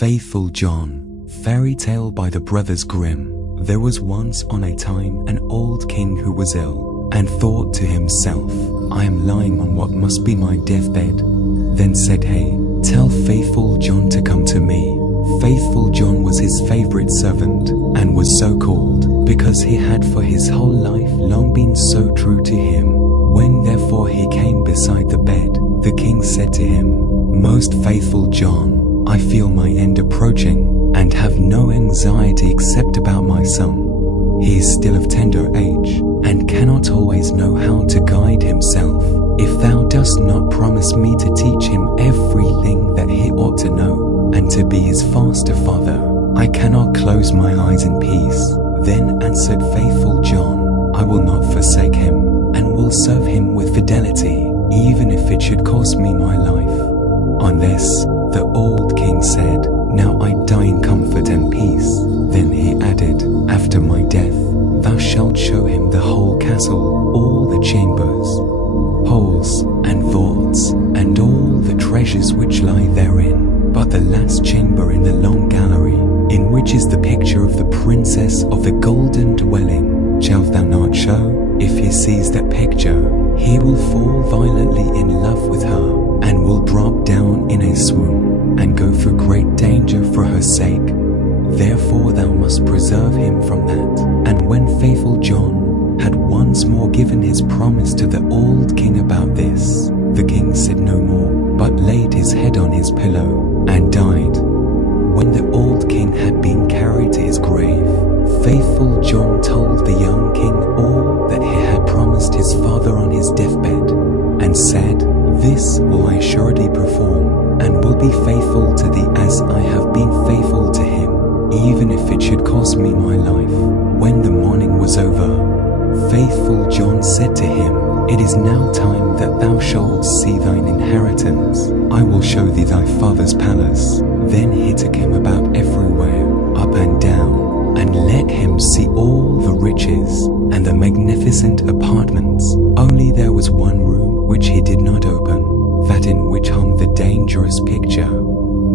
Faithful John, fairy tale by the Brothers Grimm. There was once on a time an old king who was ill, and thought to himself, I am lying on what must be my deathbed. Then said he, tell Faithful John to come to me. Faithful John was his favorite servant, and was so called, because he had for his whole life long been so true to him. When therefore he came beside the bed, the king said to him, Most faithful John, I feel my end approaching, and have no anxiety except about my son. He is still of tender age, and cannot always know how to guide himself. If thou dost not promise me to teach him everything that he ought to know, and to be his foster father, I cannot close my eyes in peace. Then answered Faithful John, I will not forsake him, and will serve him with fidelity, even if it should cost me my life. On this, the old king said, Now I die in comfort and peace. Then he added, After my death, thou shalt show him the whole castle, all the chambers, halls, and vaults, and all the treasures which lie therein. But the last chamber in the long gallery, in which is the picture of the princess of the golden dwelling, shalt thou not show? If he sees that picture, he will fall violently in love with her, and will drop down in a swoon, and go through great danger for her sake. Therefore thou must preserve him from that. And when Faithful John had once more given his promise to the old king about this, the king said no more, but laid his head on his pillow, and died. When the old king had been carried to his grave, Faithful John told the young king all that he had promised his father on his deathbed, and said, This will I surely perform, and will be faithful to thee as I have been faithful to him, even if it should cost me my life. When the morning was over, Faithful John said to him, It is now time that thou shalt see thine inheritance. I will show thee thy father's palace. Then he took him about everywhere, up and down, and let him see all the riches and the magnificent apartments. Only there was one room which he did not open, that in which hung the dangerous picture.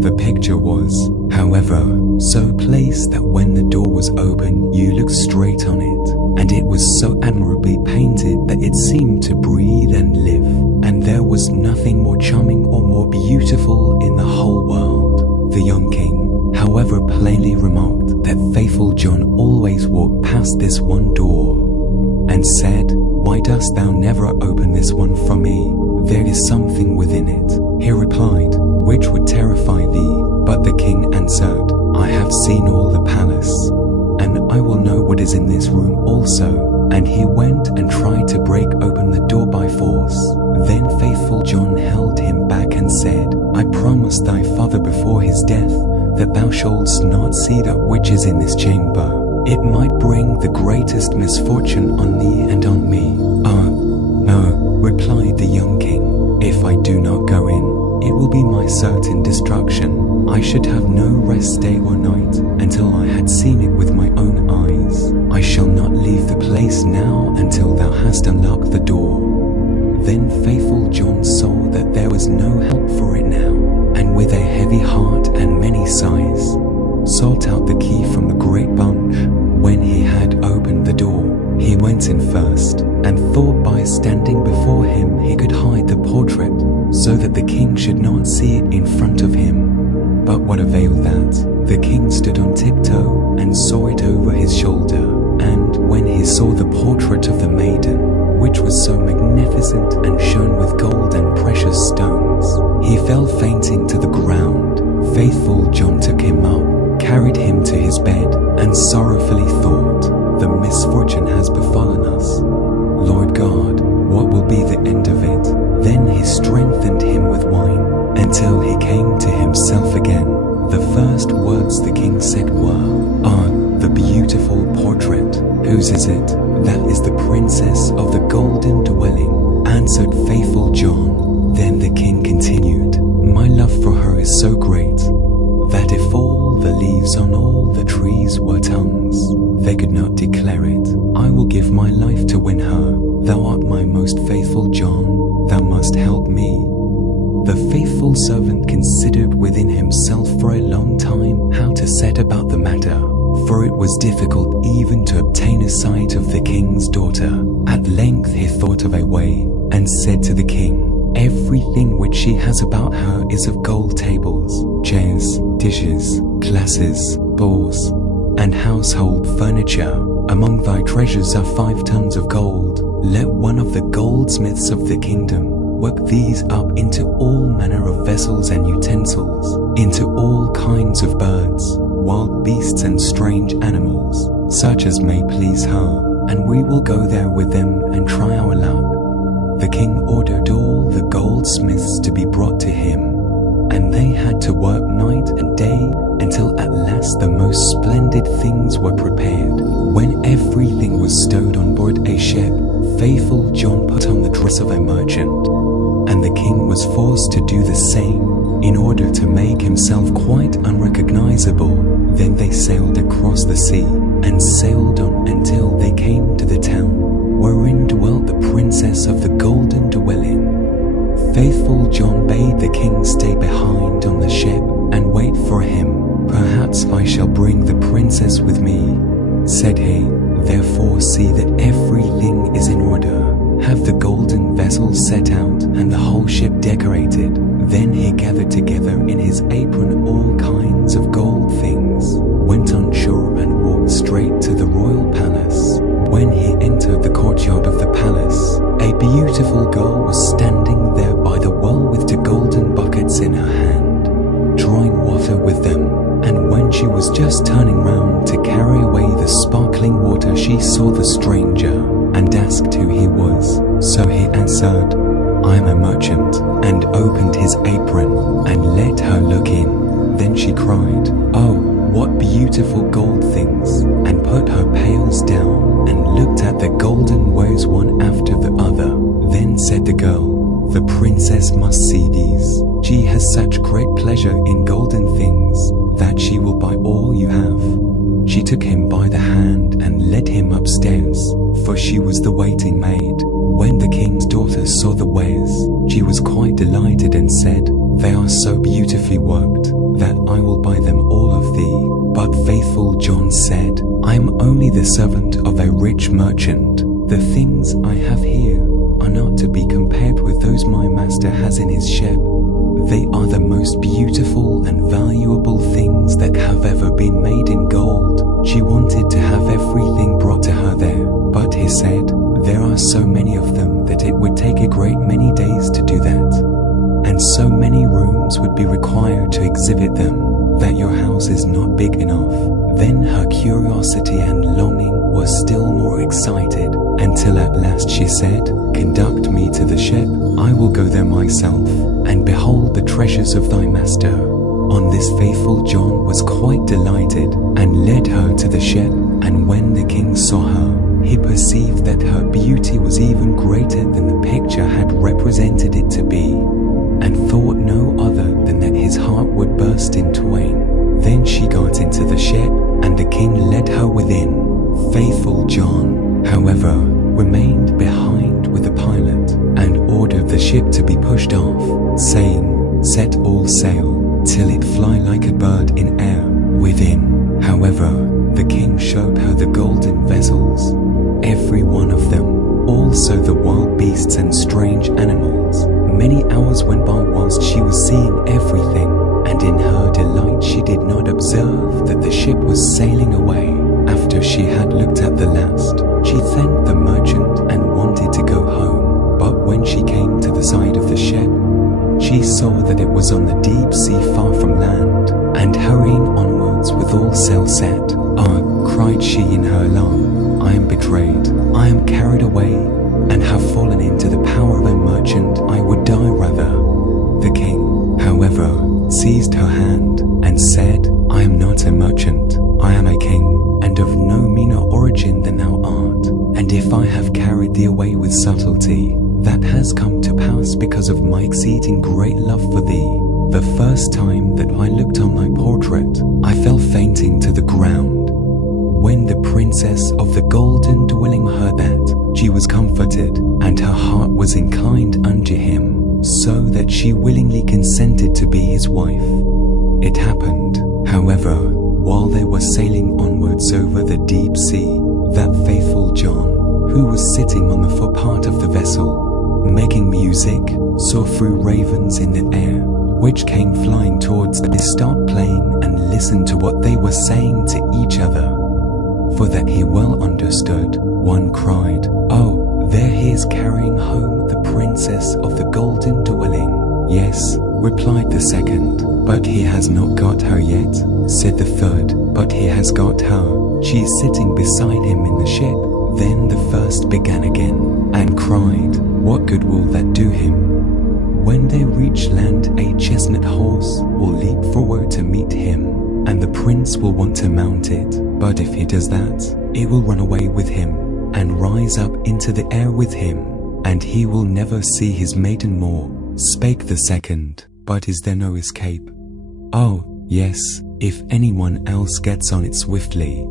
The picture was, however, so placed that when the door was open you looked straight on it, and it was so admirably painted that it seemed to breathe and live, and there was nothing more charming or more beautiful in the whole world. The young king, however, plainly remarked that Faithful John always walked past this one door, and said, Why dost thou never open this one for me? There is something within it. He replied, Which would terrify thee? But the king answered, I have seen all the palace, and I will know what is in this room also. And he went and tried to break open the door by force. Then Faithful John held him back and said, I promised thy father before his death that thou shouldst not see that which is in this chamber. It might bring the greatest misfortune on thee and on me. No, replied the young king. If I do not go in, it will be my certain destruction. I should have no rest day or night until I had seen it with my own eyes. I shall not leave the place now until thou hast unlocked the door. Then Faithful John saw that there was no help for it now, and with a heavy heart and many sighs, sought out the key from the great bunch. When he had opened the door, he went in first, and thought by standing before him he could hide the portrait, so that the king should not see it in front of him. But what availed that? The king stood on tiptoe and saw it over his shoulder, and when he saw the portrait of the maiden, which was so magnificent and shone with gold and precious stones, he fell fainting to the ground. Faithful John took him up, carried him to his bed, and sorrowfully thought, The misfortune has befallen us. Lord God, what will be the end of it? Then he strengthened him with wine, until he came to himself again. The first words the king said were, the beautiful portrait. Whose is it? That is the princess of the golden dwelling, answered Faithful John. Then the king continued, My love for her is so great, that if all the leaves on all the trees were tongues, they could not declare it. I will give my life to win her. Thou art my most faithful John, thou must help me. The faithful servant considered within himself for a long time, to set about the matter, for it was difficult even to obtain a sight of the king's daughter. At length he thought of a way, and said to the king, "Everything which she has about her is of gold: tables, chairs, dishes, glasses, bowls, and household furniture. Among thy treasures are 5 tons of gold. Let one of the goldsmiths of the kingdom work these up into all manner of vessels and utensils, into all kinds of birds, wild beasts and strange animals, such as may please her, and we will go there with them and try our luck." The king ordered all the goldsmiths to be brought to him, and they had to work night and day until at last the most splendid things were prepared. When everything was stowed on board a ship, faithful John put on the dress of a merchant, and the king was forced to do the same in order to make himself quite unrecognizable. Then they sailed across the sea and sailed on until they came to the town wherein dwelt the princess of the golden dwelling. Faithful John bade the king stay behind on the ship and wait for him. "Perhaps I shall bring the princess with me," said he. "Therefore see that everything is in order. Have the golden vessels set out and the whole ship decorated." Then he gathered together in his apron all kinds of gold things, went on shore and walked straight to the royal palace. When he entered the courtyard of the palace, a beautiful girl was standing there by the well with 2 golden buckets in her hand, drawing water with them. And when she was just turning round to carry away the sparkling water, she saw the stranger and asked who he was. So he answered, "I am a merchant," and opened his apron and let her look in. Then she cried, "Oh, what beautiful gold things," and put her pails down and looked at the golden wares one after the other. Then said the girl, "The princess must see these. She has such great pleasure in golden things that she will buy all you have." She took him by the hand and led him upstairs, for she was the waiting maid. When the king's daughter saw the wares, she was quite delighted and said, "They are so beautifully worked that I will buy them all of thee." But faithful John said, "I am only the servant of a rich merchant. The things I have here are not to be compared with those my master has in his ship. They are the most beautiful and valuable things that have ever been made in gold." She wanted to have everything brought to her there, but he said, "There are so many of them that it would take a great many days to do that, and so many rooms would be required to exhibit them, that your house is not big enough." Then her curiosity and longing were still more excited, until at last she said, "Conduct me to the ship. I will go there myself, and behold the treasures of thy master." On this faithful John was quite delighted, and led her to the ship. And when the king saw her, he perceived that her beauty was even greater than the picture had represented it to be, and thought no other than that his heart would burst in twain. Then she got into the ship, and the king led her within. Faithful John, however, remained behind with the pilot, and ordered the ship to be pushed off, saying, "Set all sail, till it fly like a bird in air." Within, however, the king showed her the golden vessels, every one of them, also the wild beasts and strange animals. Many hours went by whilst she was seeing everything, and in her delight she did not observe that the ship was sailing away. After she had looked at the last, she thanked the merchant and wanted to go home. But when she came to the side of the ship, she saw that it was on the deep sea far from land, and hurrying onwards with all sail set. "Ah," cried she in her alarm, "I am betrayed. I am carried away, and have fallen into the power of a merchant. I would die rather." The king, however, seized her hand and said, "I am not a merchant. I am a king, and of no meaner origin than thou art. And if I have carried thee away with subtlety, that has come to pass because of my exceeding great love for thee. The first time that I looked on thy portrait, I fell fainting to the ground." When the princess of the golden dwelling heard that, she was comforted, and her heart was inclined unto him, so that she willingly consented to be his wife. It happened, however, While they were sailing onwards over the deep sea, that faithful John, who was sitting on the forepart of the vessel, making music, saw through ravens in the air, which came flying towards them. They stopped playing and listened to what they were saying to each other. For that he well understood, one cried, "Oh, there he is carrying home the princess of the golden dwelling." "Yes," replied the second, "but he has not got her yet," said the third, "but he has got her. She is sitting beside him in the ship." Then the first began again, and cried, "What good will that do him?" When they reach land, a chestnut horse will leap forward to meet him, and the prince will want to mount it. But if he does that, it will run away with him, and rise up into the air with him, and he will never see his maiden more. Spake the second, "But is there no escape?" "Oh, yes, if anyone else gets on it swiftly,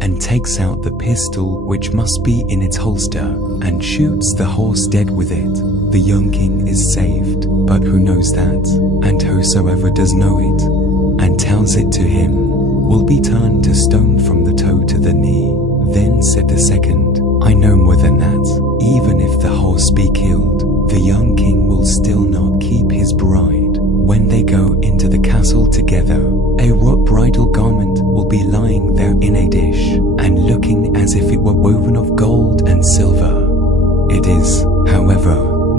and takes out the pistol which must be in its holster, and shoots the horse dead with it, the young king is saved. But who knows that? And whosoever does know it, and tells it to him, will be turned to stone from the toe to the knee." Then said the second, "I know more than that. Even if the horse be killed, the young king will still not keep his bride. When they go into the castle together, a wrought bridal garment will be lying there in a dish, and looking as if it were woven of gold and silver. It is, however,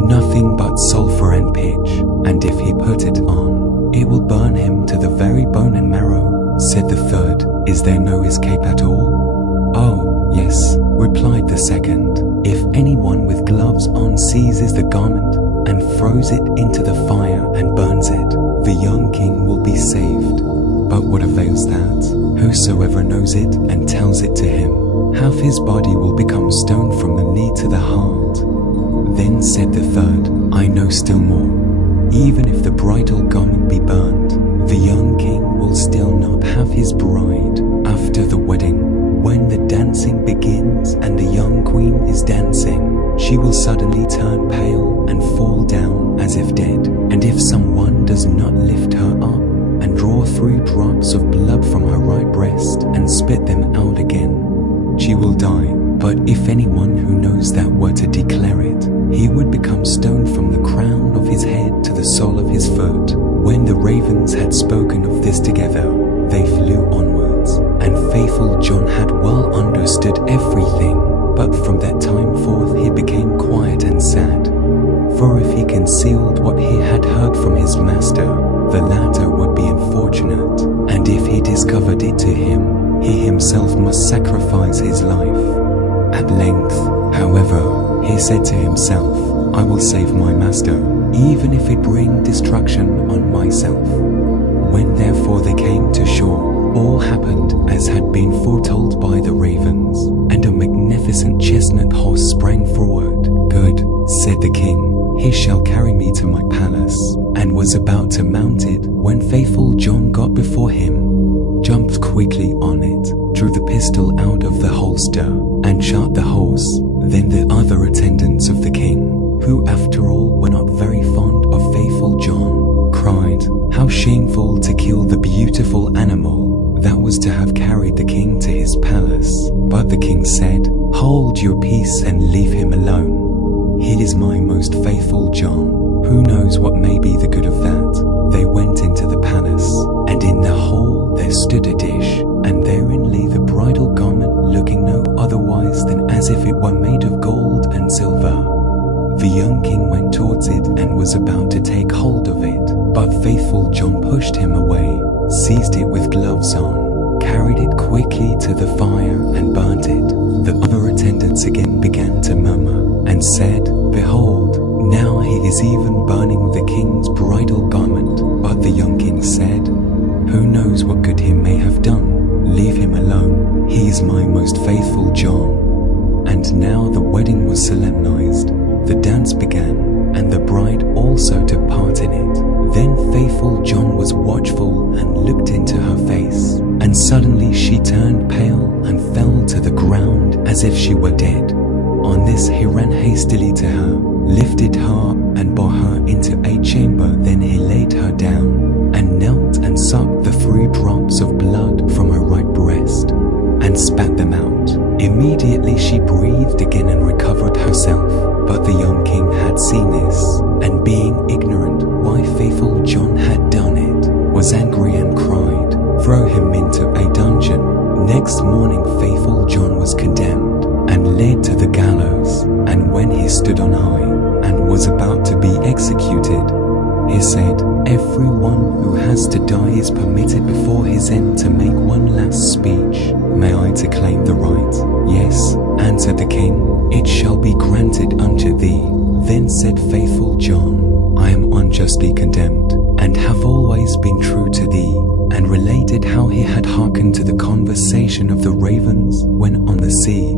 nothing but sulphur and pitch, and if he put it on, it will burn him to the very bone and marrow." Said the third, "Is there no escape at all?" "Oh, yes," replied the second, "if anyone with gloves on seizes the garment and throws it into the fire and burns it, the young king will be saved. But what avails that? Whosoever knows it and tells it to him, half his body will become stone from the knee to the heart." Then said the third, "I know still more. Even if the bridal garment be burned, the young king will still not have his bride. After the wedding, when the dancing begins and the young queen is dancing, she will suddenly turn pale and fall down as if dead. And if someone does not lift her up and draw 3 drops of blood from her right breast and spit them out again, she will die. But if anyone who knows that were to declare it, he would become stone from the crown of his head to the sole of his foot." When the ravens had spoken of this together, they flew onwards, and faithful John had well understood everything. But from that time forth he became quiet and sad. For if he concealed what he had heard from his master, the latter would be unfortunate, and if he discovered it to him, he himself must sacrifice his life. At length, however, he said to himself, "I will save my master, even if it bring destruction on myself." When therefore they came to shore, all happened as had been foretold by the ravens, and a magnificent chestnut horse sprang forward. "Good," said the king, "he shall carry me to my palace," and was about to mount it when faithful John got before him, jumped quickly on it, drew the pistol out of the holster, and shot the horse. Then the other attendants of the king, who after all were not very fond of faithful John, cried, "How shameful to kill the beautiful animal that was to have carried the king to his palace." But the king said, "Hold your peace and leave him alone. He is my most faithful John. Who knows what may be the good of that?" They went into the palace, and in the hall there stood a dish, and therein lay the bridal garment, looking no otherwise than as if it were made of gold and silver. The young king went towards it and was about to take hold of it, but faithful John pushed him away, seized it with gloves on, carried it quickly to the fire and burnt it. The other attendants again began to murmur, and said, "Behold, now he is even burning the king's bridal garment." But the young king said, "Who knows what good he may have done? Leave him alone. He is my most faithful John." And now the wedding was solemnized. The dance began, and the bride also took part in it. Then faithful John was watchful and looked into her face, and suddenly she turned pale and fell to the ground as if she were dead. On this he ran hastily to her, lifted her up and bore her into a chamber. Then he laid her down, and knelt and sucked the 3 drops of blood from her right breast, and spat them out. Immediately she breathed again and recovered herself. But the young king had seen this, and being ignorant why faithful John had done it, was angry and cried, "Throw him into a dungeon." Next morning faithful John was condemned, and led to the gallows, and when he stood on high, and was about to be executed, he said, "Everyone who has to die is permitted before his end to make one last speech. May I to claim the right?" "Yes," answered the king, "it shall be granted unto thee." Then said faithful John, "I am unjustly condemned, and have always been true to thee," and related how he had hearkened to the conversation of the ravens when on the sea,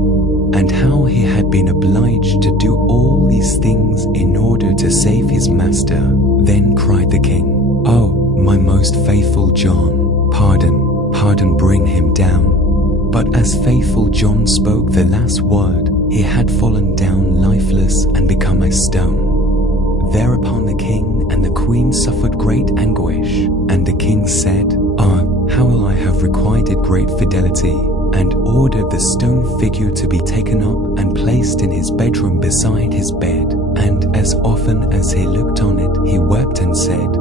and how he had been obliged to do all these things in order to save his master. Then cried the king, "Oh, my most faithful John, pardon, pardon, bring him down." But as faithful John spoke the last word, he had fallen down lifeless and become a stone. Thereupon the king and the queen suffered great anguish, and the king said, "Ah, how will I have requited great fidelity," and ordered the stone figure to be taken up and placed in his bedroom beside his bed. And as often as he looked on it, he wept and said,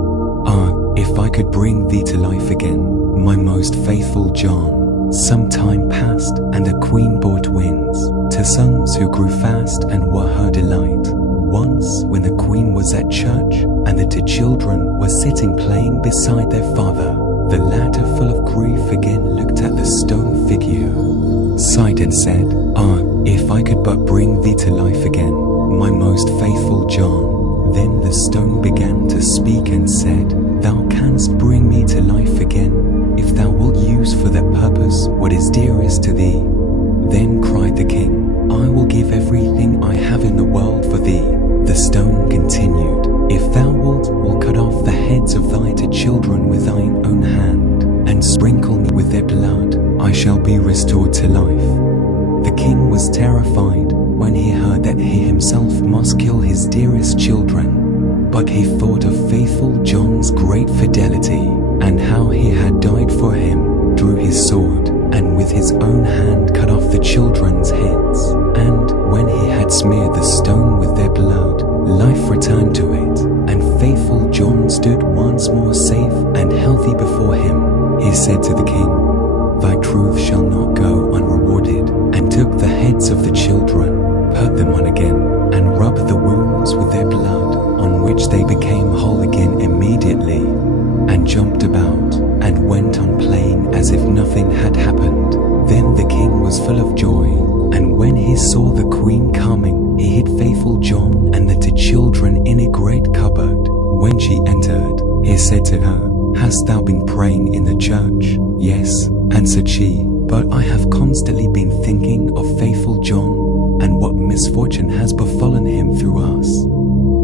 "Ah, if I could bring thee to life again, my most faithful John." Some time passed, and the queen bore twins, 2 sons who grew fast and were her delight. Once, when the queen was at church, and the 2 children were sitting playing beside their father, the latter, full of grief, again looked at the stone figure, sighed and said, "Ah, if I could but bring thee to life again, my most faithful John." Then the stone began to speak and said, "Thou canst bring me to life again, if thou wilt use for that purpose what is dearest to thee." Then cried the king, "I will give everything I have in the world for thee." The stone continued, "If thou wilt cut off the heads of thy 2 children with thine own hand, and sprinkle me with their blood, I shall be restored to life." The king was terrified when he heard that he himself must kill his dearest children, but he thought of faithful John's great fidelity, and how he had died for him, drew his sword, and with his own hand cut off the children's heads. And when he had smeared the stone with their blood, life returned to it, and faithful John stood once more safe and healthy before him. He said to the king, "Thy truth shall not go unrewarded," and took the heads of the children, put them on again, and rubbed the wounds with their blood, on which they became whole again immediately, and jumped about, and went on playing as if nothing had happened. Then the king was full of joy, and when he saw the queen coming, he hid faithful John and the 2 children in a great cupboard. When she entered, he said to her, "Hast thou been praying in the church?" "Yes," answered she, "but I have constantly been thinking of faithful John, and what misfortune has befallen him through us."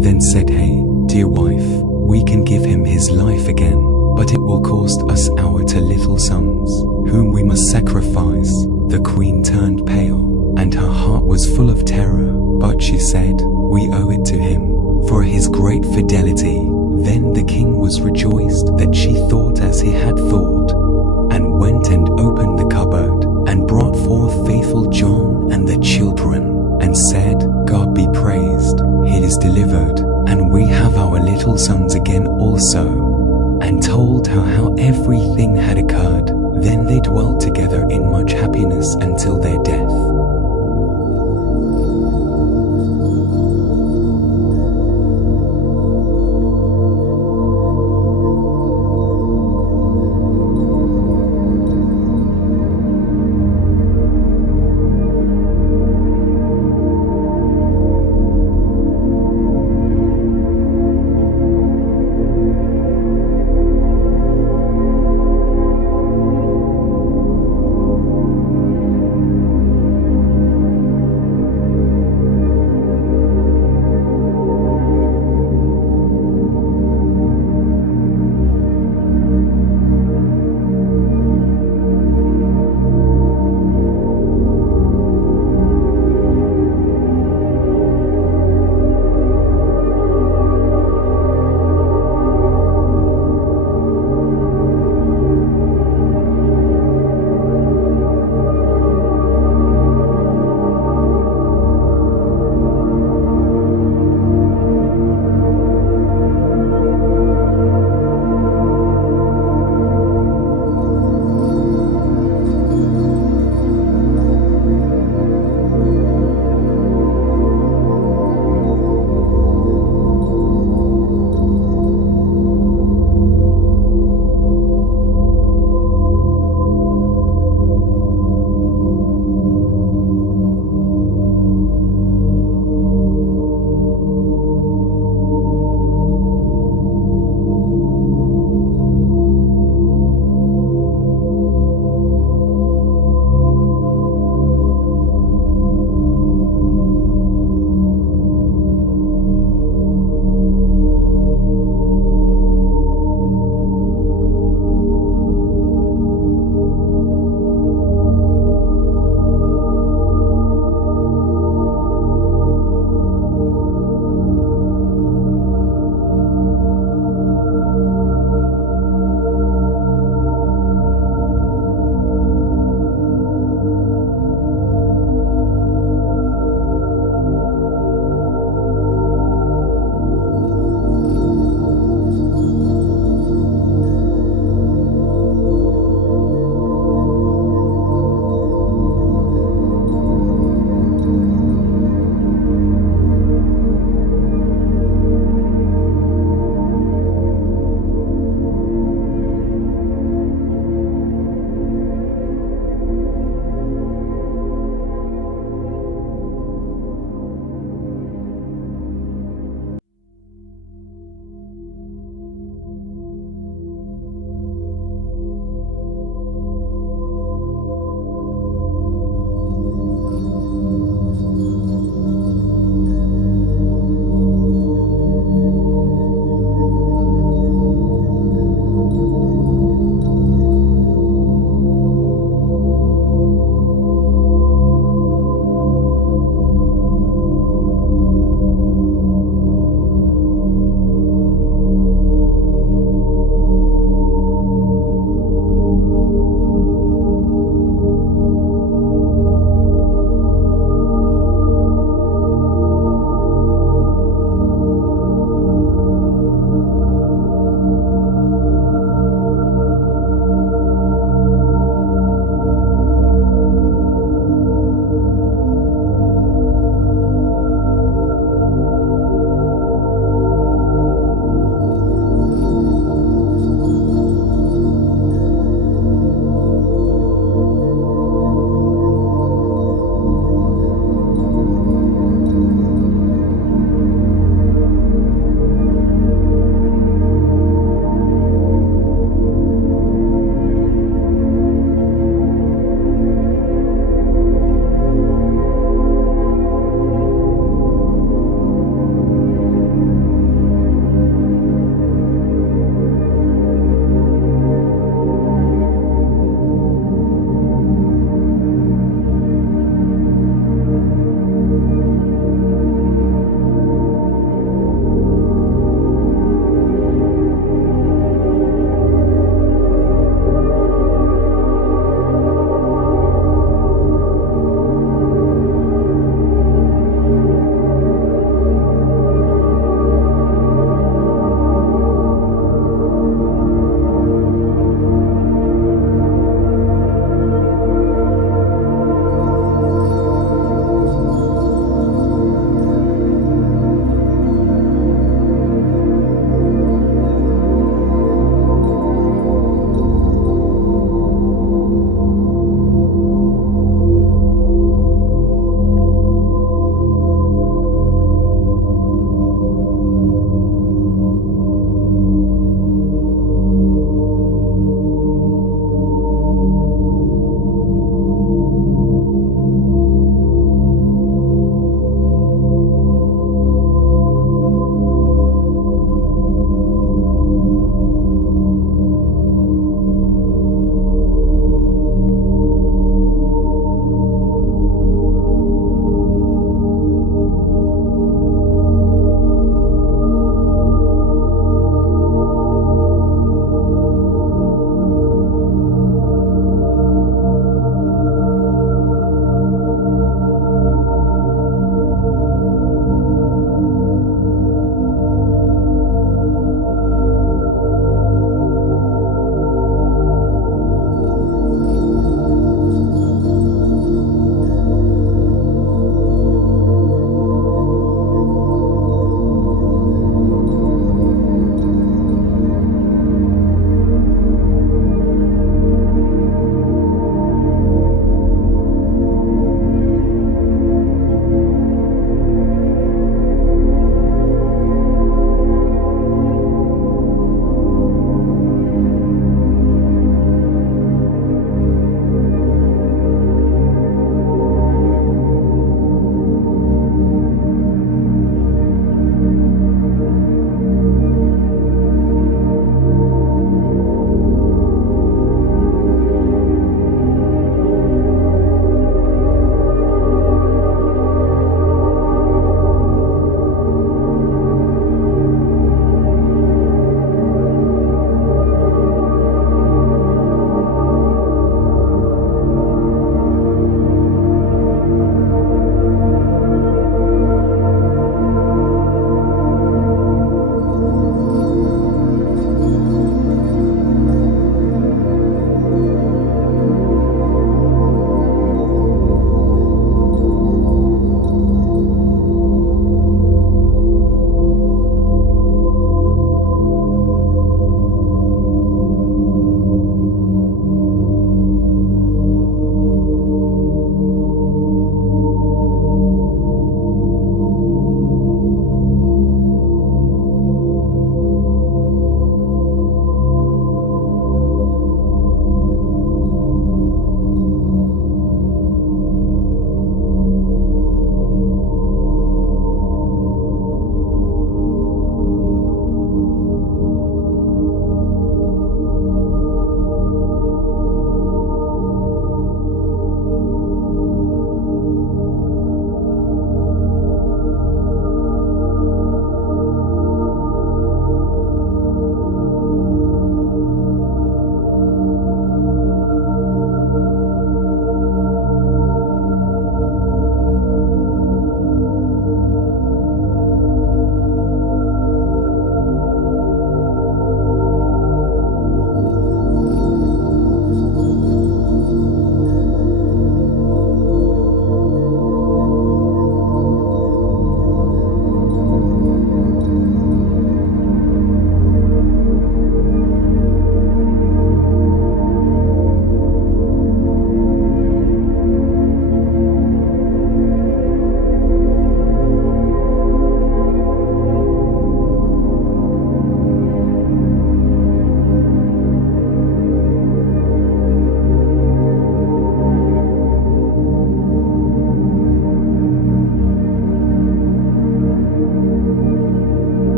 Then said he, "Dear wife, we can give him his life again, but it will cost us our 2 little sons, whom we must sacrifice." The queen turned pale, and her heart was full of terror, but she said, "We owe it to him, for his great fidelity." Then the king was rejoiced that she thought as he had thought, and went and opened the cupboard, and brought forth faithful John and the children, and said, "God be praised, he is delivered, and we have our little sons again also," and told her how everything had occurred. Then they dwelt together in much happiness until